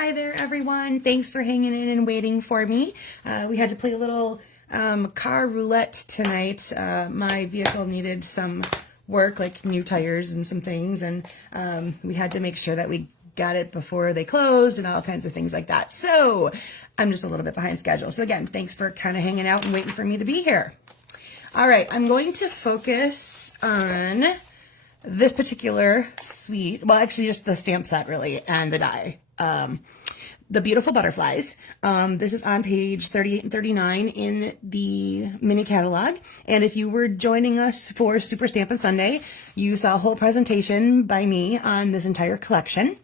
Hi there, everyone. Thanks for hanging in and waiting for me. We had to play a little car roulette tonight. My vehicle needed some work, like new tires and some things, and we had to make sure that we got it before they closed and all kinds of things like that. So I'm just a little bit behind schedule. So again, thanks for kind of hanging out and waiting for me to be here. All right, I'm going to focus on this particular suite. Well, actually just the stamp set really and the die. The beautiful butterflies. This is on page 38 and 39 in the mini catalog. And if you were joining us for Super Stampin' Sunday, you saw a whole presentation by me on this entire collection.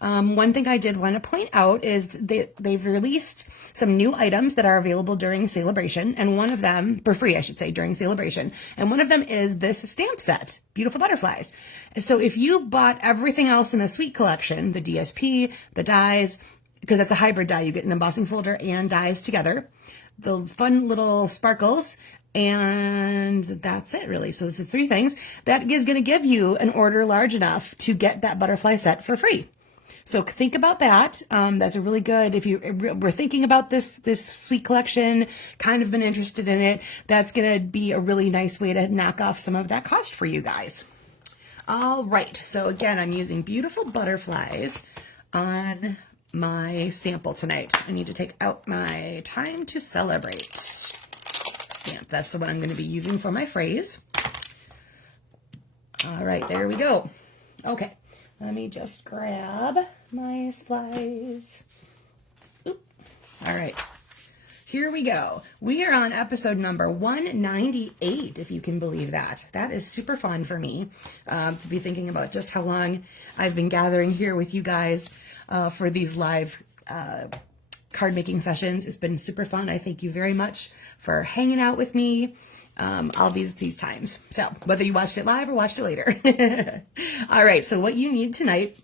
One thing I did want to point out is they've released some new items that are available during Celebration, and one of them, for free I should say, during Celebration, and one of them is this stamp set, Beautiful Butterflies. So if you bought everything else in a suite collection, the DSP, the dies, because that's a hybrid die, you get an embossing folder and dies together, the fun little sparkles, and that's it really. So this is three things. That is going to give you an order large enough to get that butterfly set for free. So think about that. That's a really good, if you were thinking about this suite collection, kind of been interested in it, that's going to be a really nice way to knock off some of that cost for you guys. All right. So again, I'm using Beautiful Butterflies on my sample tonight. I need to take out my Time to Celebrate stamp. That's the one I'm going to be using for my phrase. All right, there we go. Okay, let me just grab my supplies. Oop. All right, here we go. We are on episode number 198, if you can believe that. That is super fun for me to be thinking about just how long I've been gathering here with you guys for these live card making sessions. It's been super fun. I thank you very much for hanging out with me all these times. So whether you watched it live or watched it later. All right, so what you need tonight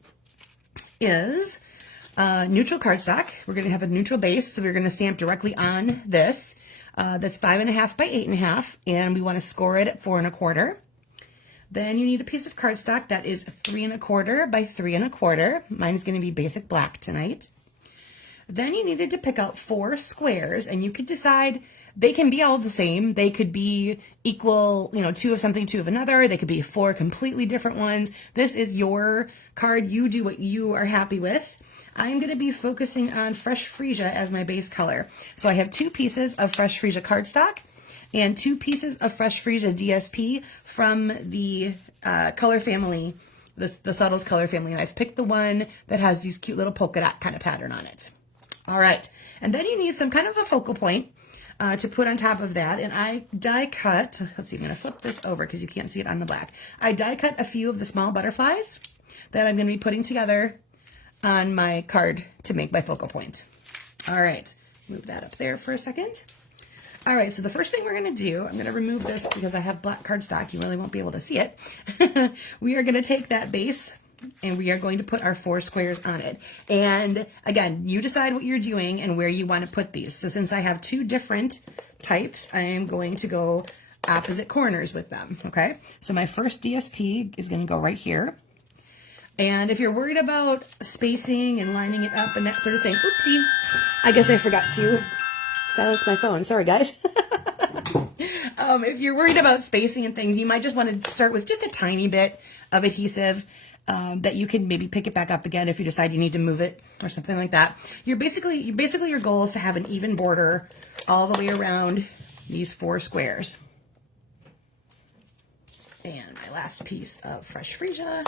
is neutral cardstock. We're going to have a neutral base, so we're going to stamp directly on this. That's 5.5 by 8.5, and we want to score it at 4 1/4. Then you need a piece of cardstock that is 3 1/4 by 3 1/4. Mine is going to be basic black tonight. Then you needed to pick out 4 squares, and you could decide they can be all the same. They could be equal, 2 of something, 2 of another. They could be 4 completely different ones. This is your card. You do what you are happy with. I'm going to be focusing on Fresh Freesia as my base color. So I have 2 pieces of Fresh Freesia cardstock and 2 pieces of Fresh Freesia DSP from the color family, the Subtles color family. And I've picked the one that has these cute little polka dot kind of pattern on it. All right. And then you need some kind of a focal point to put on top of that. And I die cut, let's see, I'm going to flip this over because you can't see it on the black. I die cut a few of the small butterflies that I'm going to be putting together on my card to make my focal point. All right. Move that up there for a second. All right, so the first thing we're going to do, I'm going to remove this because I have black cardstock. You really won't be able to see it. We are going to take that base and we are going to put our 4 squares on it. And again, you decide what you're doing and where you want to put these. So since I have 2 different types, I am going to go opposite corners with them, okay? So my first DSP is going to go right here. And if you're worried about spacing and lining it up and that sort of thing, oopsie, I guess I forgot to silence my phone. Sorry, guys. If you're worried about spacing and things, you might just want to start with just a tiny bit of adhesive that you can maybe pick it back up again if you decide you need to move it or something like that. Basically your goal is to have an even border all the way around these 4 squares. And my last piece of Fresh Freesia.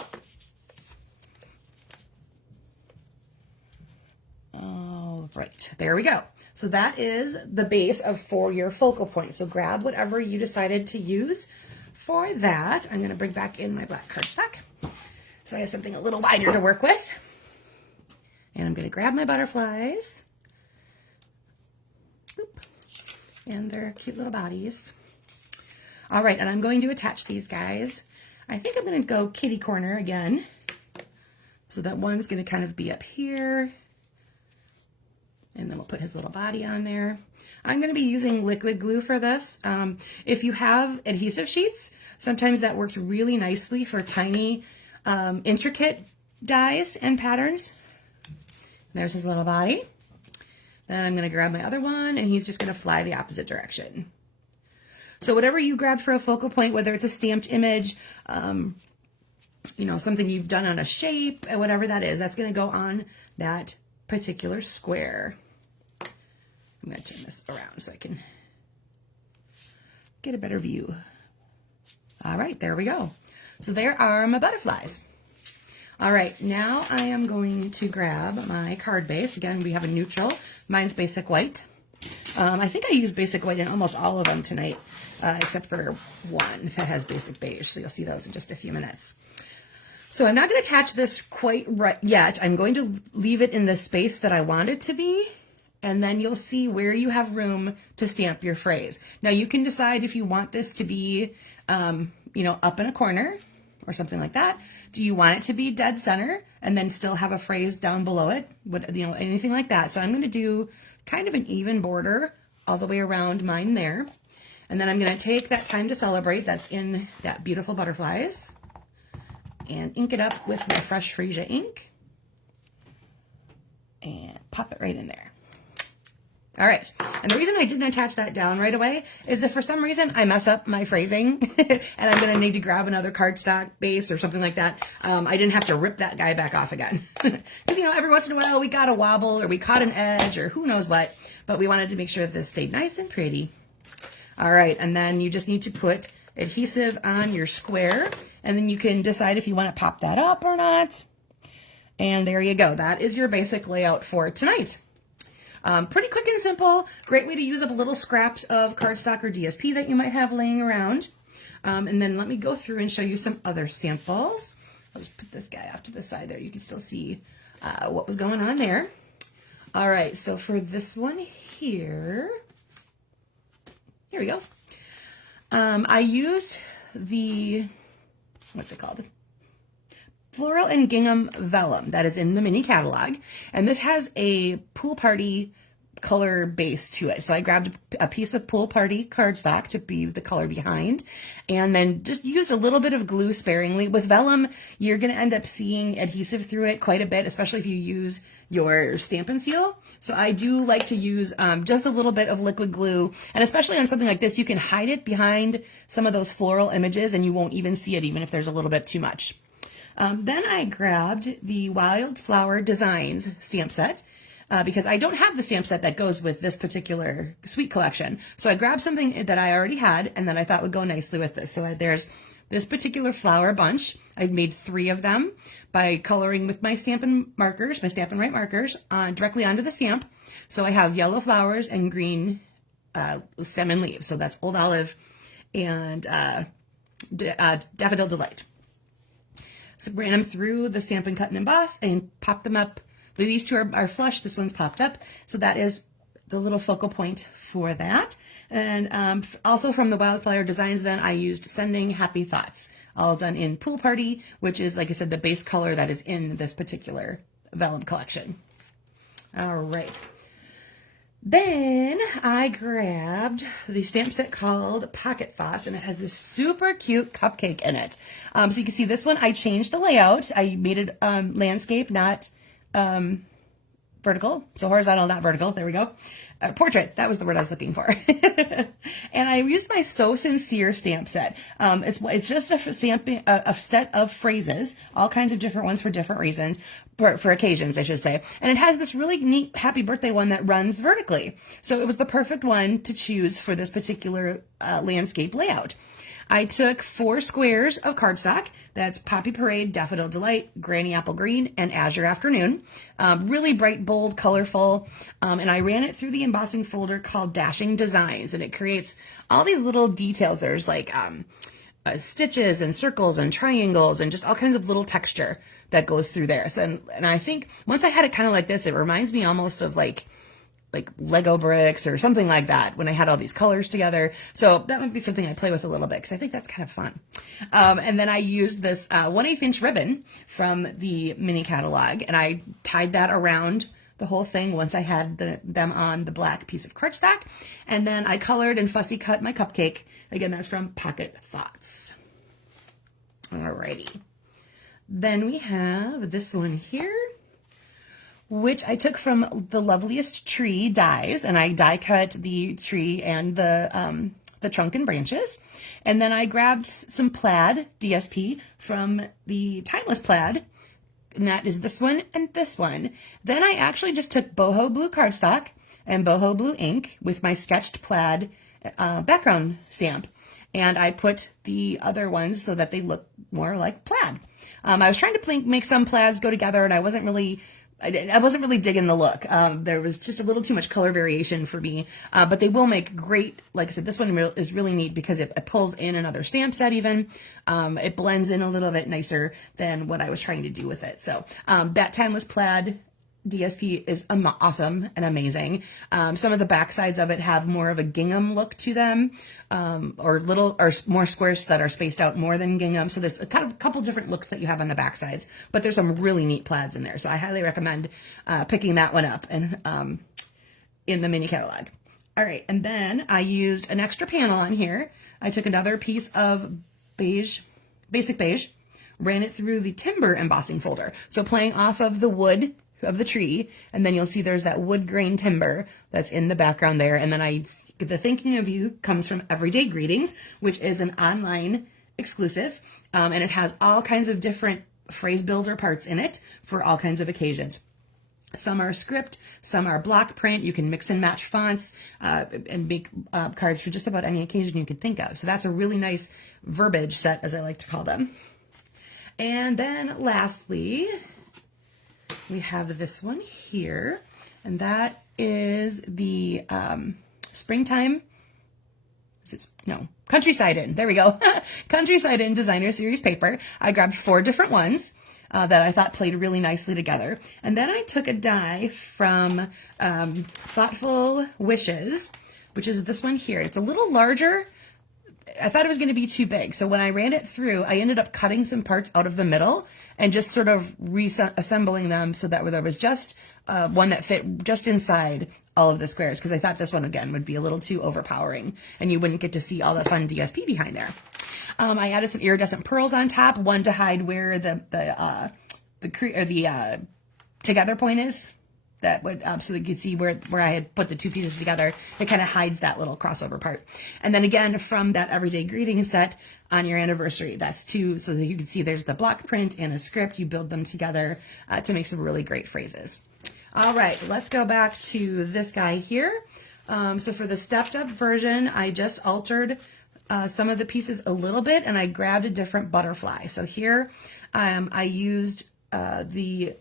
All right, there we go. So that is the base for your focal point. So grab whatever you decided to use for that. I'm going to bring back in my black cardstock so I have something a little wider to work with. And I'm going to grab my butterflies. Oop. And their cute little bodies. All right, and I'm going to attach these guys. I think I'm going to go kitty corner again. So that one's going to kind of be up here. And then we'll put his little body on there. I'm going to be using liquid glue for this. If you have adhesive sheets, sometimes that works really nicely for tiny, intricate dies and patterns. There's his little body. Then I'm going to grab my other one, and he's just going to fly the opposite direction. So whatever you grabbed for a focal point, whether it's a stamped image, you know, something you've done on a shape, whatever that is, that's going to go on that particular square. I'm going to turn this around so I can get a better view. All right, there we go. So there are my butterflies. All right, now I am going to grab my card base. Again, we have a neutral. Mine's basic white. I think I use basic white in almost all of them tonight, except for one that has basic beige. So you'll see those in just a few minutes. So I'm not going to attach this quite right yet. I'm going to leave it in the space that I want it to be. And then you'll see where you have room to stamp your phrase. Now you can decide if you want this to be, you know, up in a corner or something like that. Do you want it to be dead center and then still have a phrase down below it? You know, anything like that. So I'm going to do kind of an even border all the way around mine there. And then I'm going to take that time to celebrate that's in that beautiful butterflies and ink it up with my fresh freesia ink and pop it right in there. All right, and the reason I didn't attach that down right away is if for some reason I mess up my phrasing and I'm going to need to grab another cardstock base or something like that, I didn't have to rip that guy back off again. Because, you know, every once in a while we got a wobble or we caught an edge or who knows what, but we wanted to make sure that this stayed nice and pretty. All right, and then you just need to put adhesive on your square, and then you can decide if you want to pop that up or not. And there you go. That is your basic layout for tonight. Pretty quick and simple. Great way to use up little scraps of cardstock or DSP that you might have laying around. And then let me go through and show you some other samples. I'll just put this guy off to the side there. You can still see what was going on there. All right, so for this one here we go. I used the, what's it called? Floral and Gingham Vellum that is in the mini catalog, and this has a pool party color base to it. So I grabbed a piece of pool party cardstock to be the color behind, and then just used a little bit of glue sparingly. With vellum, you're going to end up seeing adhesive through it quite a bit, especially if you use your Stamp and Seal. So I do like to use just a little bit of liquid glue, and especially on something like this, you can hide it behind some of those floral images and you won't even see it, even if there's a little bit too much. Then I grabbed the Wildflower Designs stamp set because I don't have the stamp set that goes with this particular sweet collection. So I grabbed something that I already had and that I thought would go nicely with this. So there's this particular flower bunch. I've made 3 of them by coloring with my Stampin' markers, my Stampin' Write markers, directly onto the stamp. So I have yellow flowers and green stem and leaves. So that's Old Olive and Daffodil Delight. So ran them through the Stampin' Cut and Emboss and popped them up. These 2 are flush. This one's popped up. So that is the little focal point for that. And also from the Wildflower Designs, then I used Sending Happy Thoughts, all done in Pool Party, which is, like I said, the base color that is in this particular vellum collection. All right. Then I grabbed the stamp set called Pocket Thoughts, and it has this super cute cupcake in it. So you can see this one, I changed the layout. I made it landscape, not vertical. So horizontal, not vertical. There we go. Portrait. That was the word I was looking for. And I used my So Sincere stamp set. It's just a set of phrases, all kinds of different ones for different reasons, for occasions, I should say. And it has this really neat happy birthday one that runs vertically. So it was the perfect one to choose for this particular landscape layout. I took 4 squares of cardstock. That's Poppy Parade, Daffodil Delight, Granny Apple Green, and Azure Afternoon. Really bright, bold, colorful. And I ran it through the embossing folder called Dashing Designs. And it creates all these little details. There's like stitches and circles and triangles and just all kinds of little texture that goes through there. So, and I think once I had it kind of like this, it reminds me almost of like Lego bricks or something like that when I had all these colors together. So that might be something I play with a little bit because I think that's kind of fun. And then I used this 1/8 inch ribbon from the mini catalog, and I tied that around the whole thing once I had them on the black piece of cardstock. And then I colored and fussy cut my cupcake. Again, that's from Pocket Thoughts. Alrighty. Then we have this one here, which I took from the Loveliest Tree dies, and I die cut the tree and the trunk and branches. And then I grabbed some plaid DSP from the Timeless Plaid, and that is this one and this one. Then I actually just took boho blue cardstock and boho blue ink with my sketched plaid background stamp, and I put the other ones so that they look more like plaid. I was trying to make some plaids go together, and I wasn't really digging the look. There was just a little too much color variation for me, but they will make great, like I said, this one is really neat because it pulls in another stamp set even. It blends in a little bit nicer than what I was trying to do with it. So that Timeless Plaid DSP is awesome and amazing. Some of the back sides of it have more of a gingham look to them, or more squares that are spaced out more than gingham. So there's a couple different looks that you have on the back sides, but there's some really neat plaids in there. So I highly recommend picking that one up and in the mini catalog. All right, and then I used an extra panel on here. I took another piece of beige, basic beige, ran it through the timber embossing folder. So playing off of the wood of the tree, and then you'll see there's that wood grain timber that's in the background there. And then the Thinking of You comes from Everyday Greetings, which is an online exclusive, and it has all kinds of different phrase builder parts in it for all kinds of occasions. Some are script, some are block print. You can mix and match fonts and make cards for just about any occasion you could think of. So that's a really nice verbiage set, as I like to call them. And then lastly, we have this one here, and that is the Springtime, Countryside Inn. There we go. Countryside Inn Designer Series paper. I grabbed 4 different ones that I thought played really nicely together. And then I took a die from Thoughtful Wishes, which is this one here. It's a little larger. I thought it was going to be too big. So when I ran it through, I ended up cutting some parts out of the middle and just sort of reassembling them so that there was just one that fit just inside all of the squares, because I thought this one, again, would be a little too overpowering and you wouldn't get to see all the fun DSP behind there. I added some iridescent pearls on top, one to hide where the together point is. That would, so that you could see where I had put the 2 pieces together. It kind of hides that little crossover part. And then again, from that Everyday Greeting set on your anniversary, that's 2, so that you can see there's the block print and a script. You build them together to make some really great phrases. All right, let's go back to this guy here. So for the stepped up version, I just altered some of the pieces a little bit, and I grabbed a different butterfly. So here I used the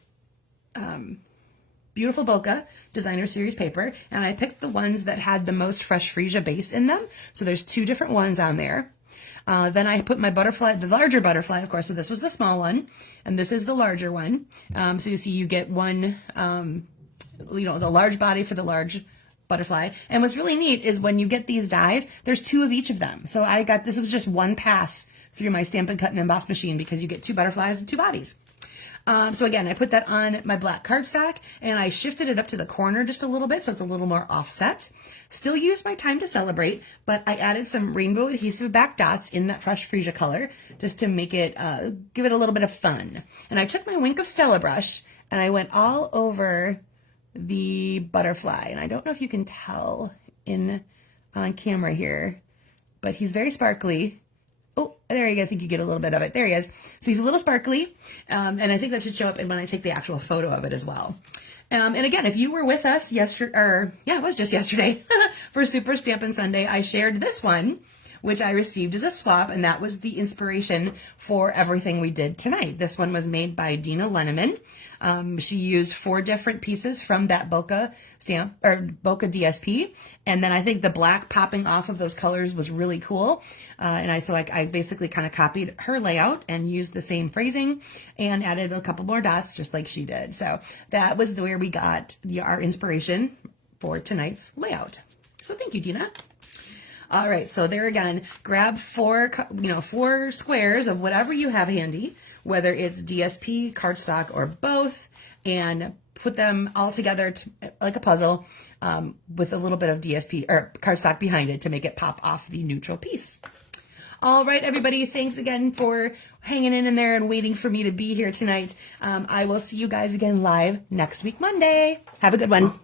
Beautiful Bokeh Designer Series paper, and I picked the ones that had the most fresh freesia base in them. So there's 2 different ones on there. Then I put my butterfly, the larger butterfly, of course, so this was the small one, and this is the larger one. So you see you get one, the large body for the large butterfly. And what's really neat is when you get these dies, there's 2 of each of them. So this was just one pass through my Stampin' Cut and Emboss machine, because you get 2 butterflies and 2 bodies. So again, I put that on my black cardstock, and I shifted it up to the corner just a little bit so it's a little more offset. Still used my Time to Celebrate, but I added some rainbow adhesive back dots in that fresh freesia color just to make it, give it a little bit of fun. And I took my Wink of Stella brush and I went all over the butterfly. And I don't know if you can tell on camera here, but he's very sparkly. Oh, there you go. I think you get a little bit of it. There he is. So he's a little sparkly, and I think that should show up when I take the actual photo of it as well. And again, if you were with us yesterday, it was just yesterday, for Super Stampin' Sunday, I shared this one, which I received as a swap, and that was the inspiration for everything we did tonight. This one was made by Dina Lenneman. She used 4 different pieces from that Bokeh stamp, or Bokeh DSP, and then I think the black popping off of those colors was really cool. And I basically kind of copied her layout and used the same phrasing and added a couple more dots just like she did. So that was where we got our inspiration for tonight's layout. So thank you, Dina. All right, so there again, grab 4 squares of whatever you have handy, whether it's DSP, cardstock, or both, and put them all together like a puzzle with a little bit of DSP or cardstock behind it to make it pop off the neutral piece. All right, everybody. Thanks again for hanging in there and waiting for me to be here tonight. I will see you guys again live next week, Monday. Have a good one.